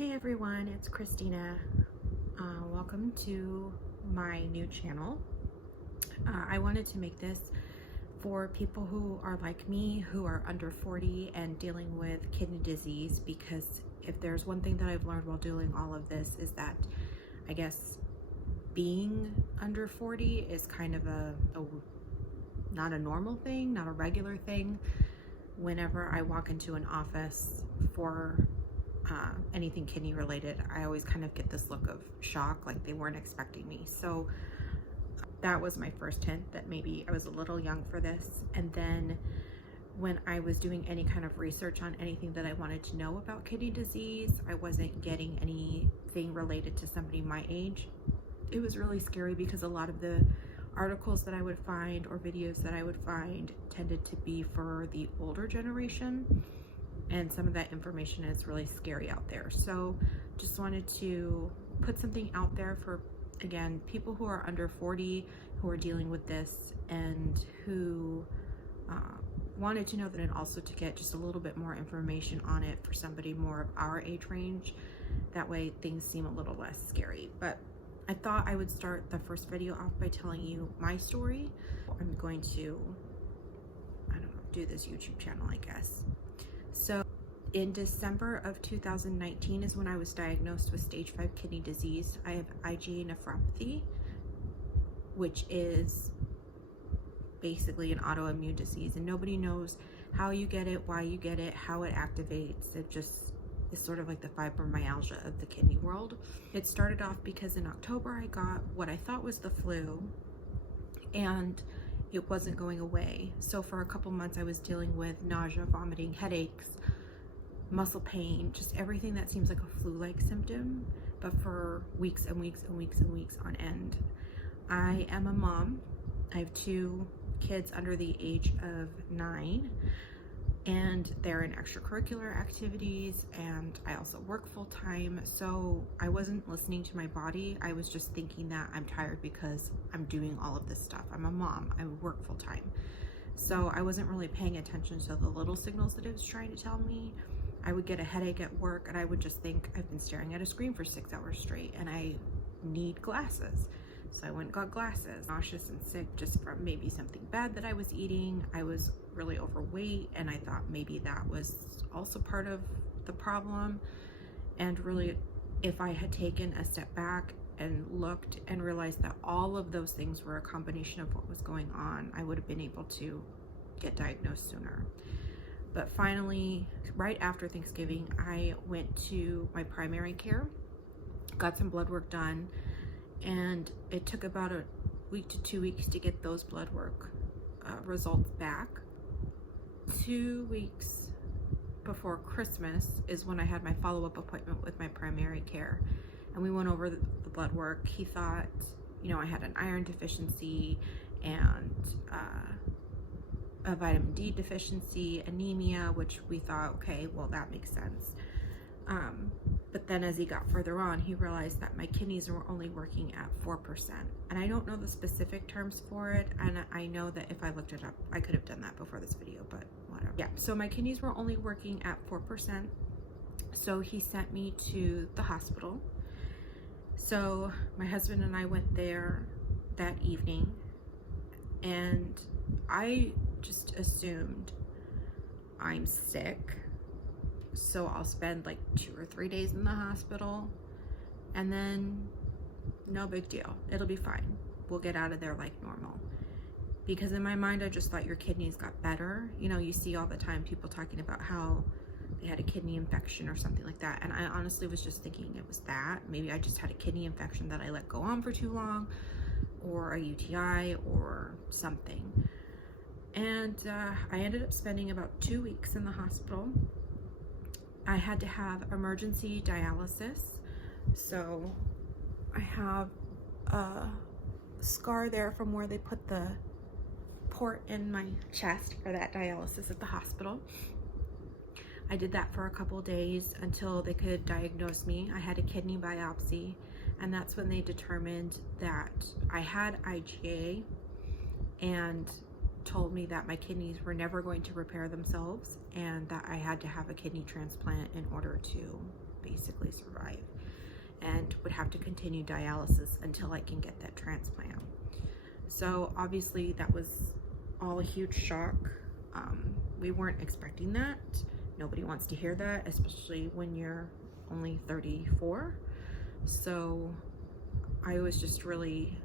Hey everyone, it's Christina. Welcome to my new channel. I wanted to make this for people who are like me, who are under 40 and dealing with kidney disease, because if there's one thing that I've learned while doing all of this is that I guess being under 40 is kind of not a normal thing, not a regular thing. Whenever I walk into an office for anything kidney related, I always kind of get this look of shock, like they weren't expecting me. So that was my first hint that maybe I was a little young for this. And then when I was doing any kind of research on anything that I wanted to know about kidney disease, I wasn't getting anything related to somebody my age. It was really scary because a lot of the articles that I would find or videos that I would find tended to be for the older generation. And some of that information is really scary out there. So just wanted to put something out there for, again, people who are under 40, who are dealing with this, and who wanted to know that, and also to get just a little bit more information on it for somebody more of our age range. That way things seem a little less scary. But I thought I would start the first video off by telling you my story. I'm going to, I don't know, do this YouTube channel, I guess. So in December of 2019 is when I was diagnosed with stage 5 kidney disease. I have IgA nephropathy, which is basically an autoimmune disease, and nobody knows how you get it, why you get it, how it activates. It just is sort of like the fibromyalgia of the kidney world. It started off because in October I got what I thought was the flu, and it wasn't going away. So for a couple months I was dealing with nausea, vomiting, headaches, muscle pain, just everything that seems like a flu-like symptom, but for weeks and weeks and weeks and weeks on end. I am a mom. I have 2 kids under the age of 9, and they're in extracurricular activities, and I also work full-time. So I wasn't listening to my body. I was just thinking that I'm tired because I'm doing all of this stuff. I'm a mom, I work full-time. So I wasn't really paying attention to the little signals that it was trying to tell me. I would get a headache at work and I would just think, I've been staring at a screen for 6 hours straight and I need glasses. So I went and got glasses. Nauseous and sick just from maybe something bad that I was eating. I was really overweight, and I thought maybe that was also part of the problem. And really, if I had taken a step back and looked and realized that all of those things were a combination of what was going on, I would have been able to get diagnosed sooner. But finally, right after Thanksgiving, I went to my primary care, got some blood work done, and it took about a week to 2 weeks to get those blood work results back. 2 weeks before Christmas is when I had my follow-up appointment with my primary care, and we went over the blood work. He thought, you know, I had an iron deficiency and a vitamin D deficiency, anemia, which we thought, okay, well, that makes sense. But then as he got further on, he realized that my kidneys were only working at 4%. And I don't know the specific terms for it, and I know that if I looked it up, I could have done that before this video, but whatever. Yeah, so my kidneys were only working at 4%. So he sent me to the hospital. So my husband and I went there that evening, and I just assumed I'm sick, so I'll spend like 2 or 3 days in the hospital, and then no big deal, it'll be fine, we'll get out of there like normal. Because in my mind, I just thought your kidneys got better. You know, you see all the time people talking about how they had a kidney infection or something like that, and I honestly was just thinking it was that. Maybe I just had a kidney infection that I let go on for too long, or a UTI or something. And I ended up spending about 2 weeks in the hospital. I had to have emergency dialysis. So I have a scar there from where they put the port in my chest for that dialysis at the hospital. I did that for a couple days until they could diagnose me. I had a kidney biopsy, and that's when they determined that I had IgA and told me that my kidneys were never going to repair themselves and that I had to have a kidney transplant in order to basically survive, and would have to continue dialysis until I can get that transplant. So obviously that was all a huge shock. We weren't expecting that. Nobody wants to hear that, especially when you're only 34. So I was just really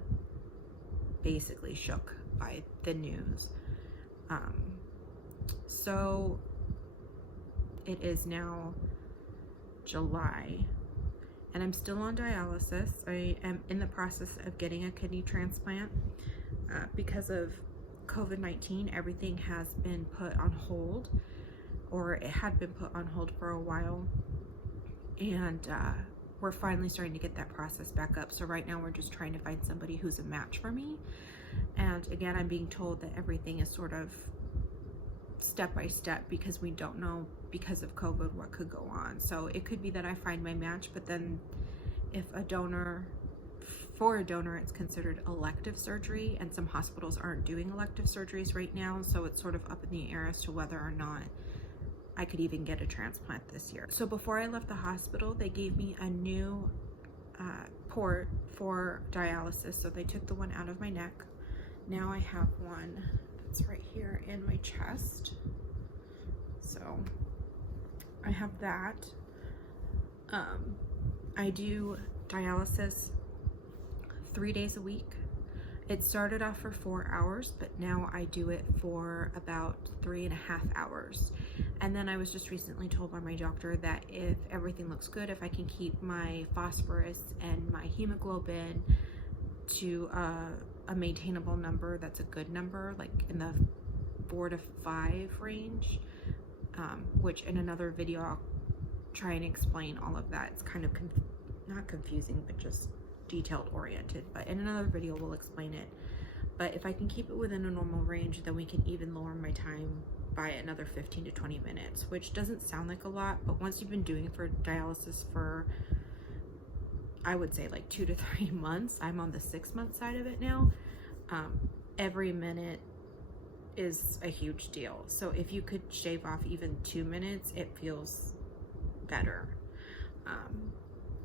basically shook by the news. So it is now July, and I'm still on dialysis. I am in the process of getting a kidney transplant. Because of COVID-19, everything has been put on hold, or it had been put on hold for a while, and we're finally starting to get that process back up. So right now we're just trying to find somebody who's a match for me. And again, I'm being told that everything is sort of step by step, because we don't know, because of COVID, what could go on. So it could be that I find my match, but then if for a donor, it's considered elective surgery, and some hospitals aren't doing elective surgeries right now. So it's sort of up in the air as to whether or not I could even get a transplant this year. So before I left the hospital, they gave me a new port for dialysis. So they took the one out of my neck. Now I have one that's right here in my chest. So I have that. I do dialysis 3 days a week. It started off for 4 hours, but now I do it for about 3.5 hours. And then I was just recently told by my doctor that if everything looks good, if I can keep my phosphorus and my hemoglobin to a maintainable number, that's a good number, like in the 4 to 5 range, which in another video I'll try and explain all of that. It's kind of not confusing, but just detailed oriented, but in another video we'll explain it. But if I can keep it within a normal range, then we can even lower my time by another 15 to 20 minutes, which doesn't sound like a lot, but once you've been doing for dialysis for, I would say, like 2 to 3 months, I'm on the 6-month side of it now, every minute is a huge deal. So if you could shave off even 2 minutes, it feels better.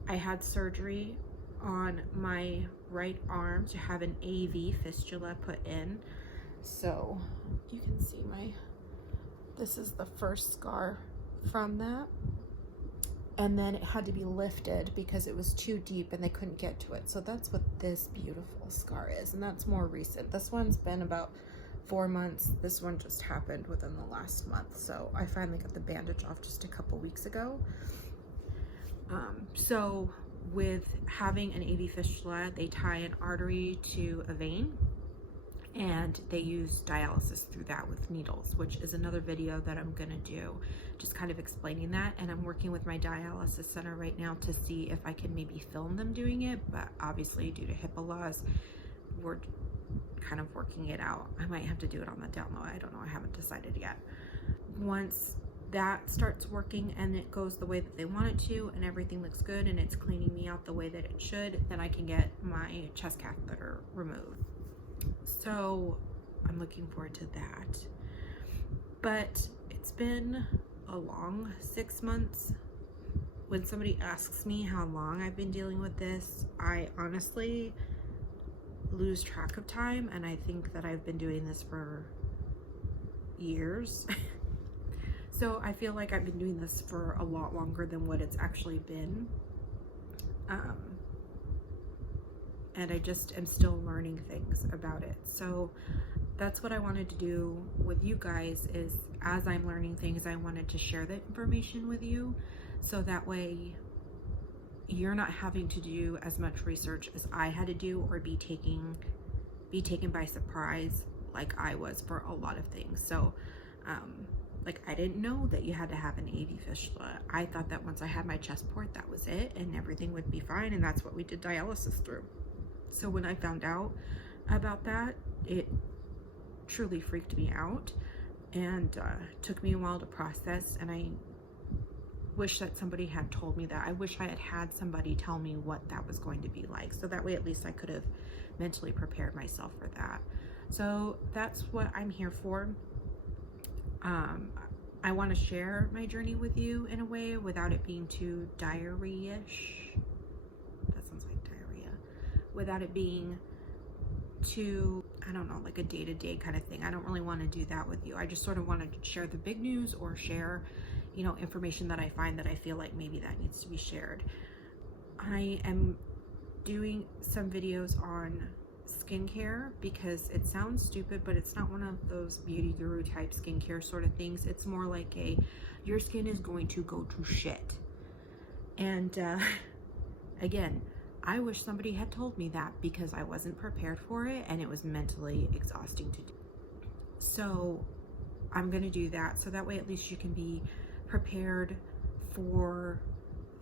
I had surgery on my right arm to have an AV fistula put in. So you can see this is the first scar from that. And then it had to be lifted because it was too deep and they couldn't get to it. So that's what this beautiful scar is. And that's more recent. This one's been about 4 months. This one just happened within the last month. So I finally got the bandage off just a couple weeks ago. So with having an AV fistula, they tie an artery to a vein, and they use dialysis through that with needles, which is another video that I'm gonna do, just kind of explaining that. And I'm working with my dialysis center right now to see if I can maybe film them doing it, but obviously due to HIPAA laws, we're kind of working it out. I might have to do it on the down low. I don't know, I haven't decided yet. Once that starts working and it goes the way that they want it to, and everything looks good and it's cleaning me out the way that it should, then I can get my chest catheter removed. So I'm looking forward to that. But it's been a long 6 months. When somebody asks me how long I've been dealing with this, I honestly lose track of time, and I think that I've been doing this for years. So I feel like I've been doing this for a lot longer than what it's actually been. And I just am still learning things about it. So that's what I wanted to do with you guys, is as I'm learning things, I wanted to share that information with you, so that way you're not having to do as much research as I had to do, or be taken by surprise like I was for a lot of things. So like, I didn't know that you had to have an AV fistula. I thought that once I had my chest port, that was it and everything would be fine, and that's what we did dialysis through. So when I found out about that, it truly freaked me out, and took me a while to process, and I wish that somebody had told me that. I wish I had had somebody tell me what that was going to be like, so that way at least I could have mentally prepared myself for that. So that's what I'm here for. I want to share my journey with you in a way without it being too diarrhea-ish. That sounds like diarrhea. Without it being too, I don't know, like a day-to-day kind of thing. I don't really want to do that with you. I just sort of want to share the big news or share, you know, information that I find that I feel like maybe that needs to be shared. I am doing some videos on skincare because it sounds stupid, but it's not one of those beauty guru type skincare sort of things. It's more like a, your skin is going to go to shit. And again, I wish somebody had told me that because I wasn't prepared for it and it was mentally exhausting to do. So I'm going to do that so that way at least you can be prepared for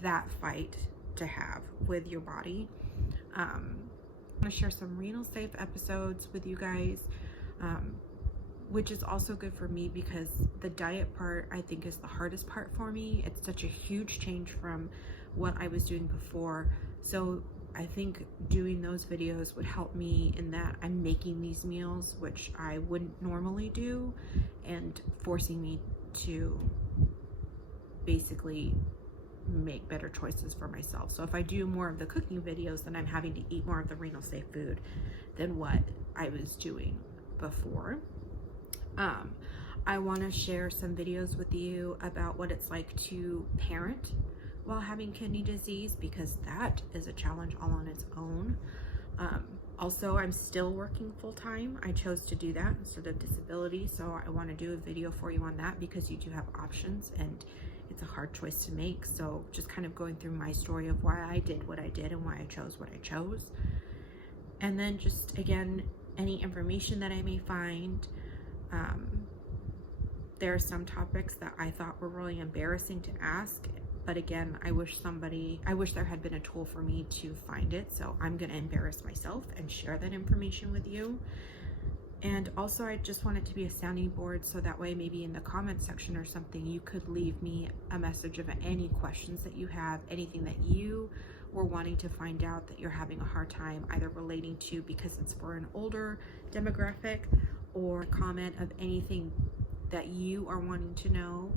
that fight to have with your body. I'm going to share some renal safe episodes with you guys, which is also good for me because the diet part I think is the hardest part for me. It's such a huge change from what I was doing before. So I think doing those videos would help me in that I'm making these meals, which I wouldn't normally do, and forcing me to basically make better choices for myself. So if I do more of the cooking videos, then I'm having to eat more of the renal safe food than what I was doing before. I want to share some videos with you about what it's like to parent while having kidney disease, because that is a challenge all on its own. Also, I'm still working full-time. I chose to do that instead of disability, so I want to do a video for you on that because you do have options and it's a hard choice to make. So just kind of going through my story of why I did what I did and why I chose what I chose. And then just, again, any information that I may find. There are some topics that I thought were really embarrassing to ask, but again, I wish there had been a tool for me to find it. So I'm going to embarrass myself and share that information with you. And also, I just want it to be a sounding board so that way maybe in the comment section or something, you could leave me a message of any questions that you have, anything that you were wanting to find out that you're having a hard time either relating to because it's for an older demographic, or a comment of anything that you are wanting to know,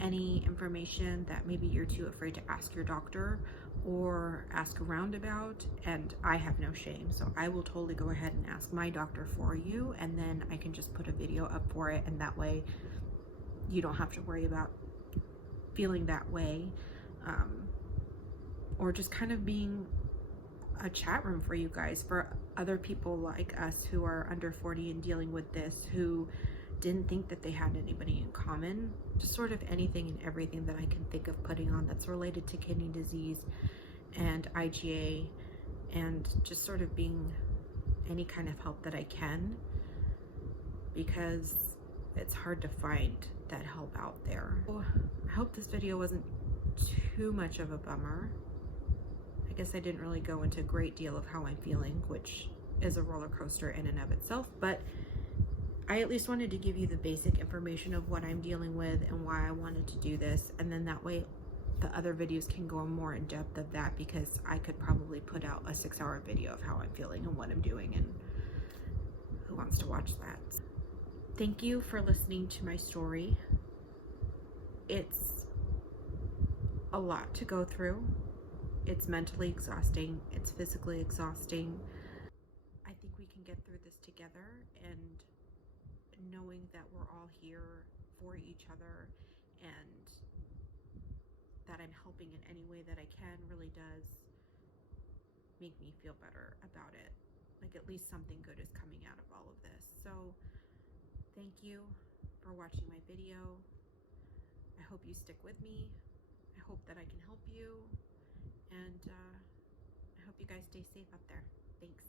any information that maybe you're too afraid to ask your doctor or ask around about. And I have no shame, so I will totally go ahead and ask my doctor for you, and then I can just put a video up for it, and that way you don't have to worry about feeling that way, or just kind of being a chat room for you guys, for other people like us who are under 40 and dealing with this, who didn't think that they had anybody in common. Just sort of anything and everything that I can think of putting on that's related to kidney disease and IgA, and just sort of being any kind of help that I can, because it's hard to find that help out there. So I hope this video wasn't too much of a bummer. I guess I didn't really go into a great deal of how I'm feeling, which is a roller coaster in and of itself, but I at least wanted to give you the basic information of what I'm dealing with and why I wanted to do this, and then that way the other videos can go more in depth of that, because I could probably put out a 6-hour video of how I'm feeling and what I'm doing, and who wants to watch that? Thank you for listening to my story. It's a lot to go through. It's mentally exhausting. It's physically exhausting. I think we can get through this together, and knowing that we're all here for each other and that I'm helping in any way that I can really does make me feel better about it. Like at least something good is coming out of all of this. So thank you for watching my video. I hope you stick with me. I hope that I can help you. And I hope you guys stay safe out there. Thanks.